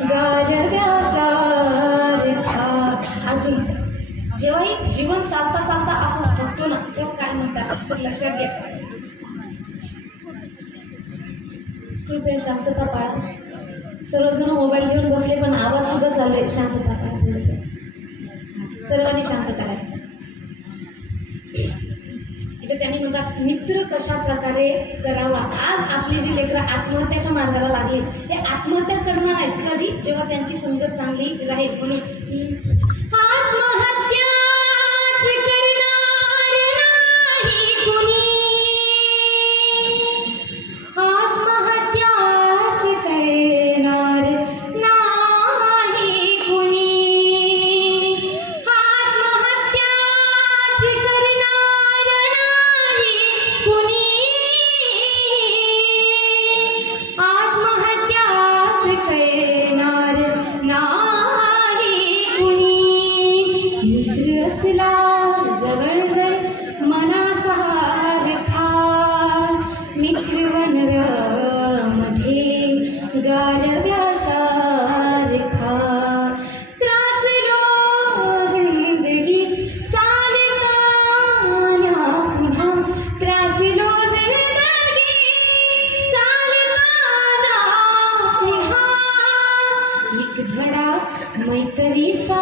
गारव्यासारखा. अजून जेव्हाही जीवन चालता चालता आपण थकतो ना, तेव्हा काय म्हणतात तर लक्षात घ्या. कृपया शांतता पाळा. सर्वजण मोबाईल घेऊन बसले पण आवाज सुद्धा चालू आहे. शांतता पाळा थोडंसं. सर्वांनी शांतता राहायची. इथे त्यांनी म्हणतात मित्र कशा प्रकारे करावा. आज आपली जी लेकरं आत्महत्याच्या मार्गाला लागली ते आत्महत्या करणार आहेत कधी, जेव्हा त्यांची संगत चांगली राहील. म्हणून आत्महत्याच करणार नाही कुणी, आत्महत्याच करणार नाही कुणी, आत्महत्याच करणार नाही कुणी, आत्महत्याच करणार नाही कुणी. मित्र असला जवळ जर मनासारखा, मित्र वनव्यामध्ये गारव्यासारखा. त्रासलो जिंदगी चालताना पुन्हा, त्रासलो जिंदगी चालताना पुन्हा. एक धडा मैत्रीचा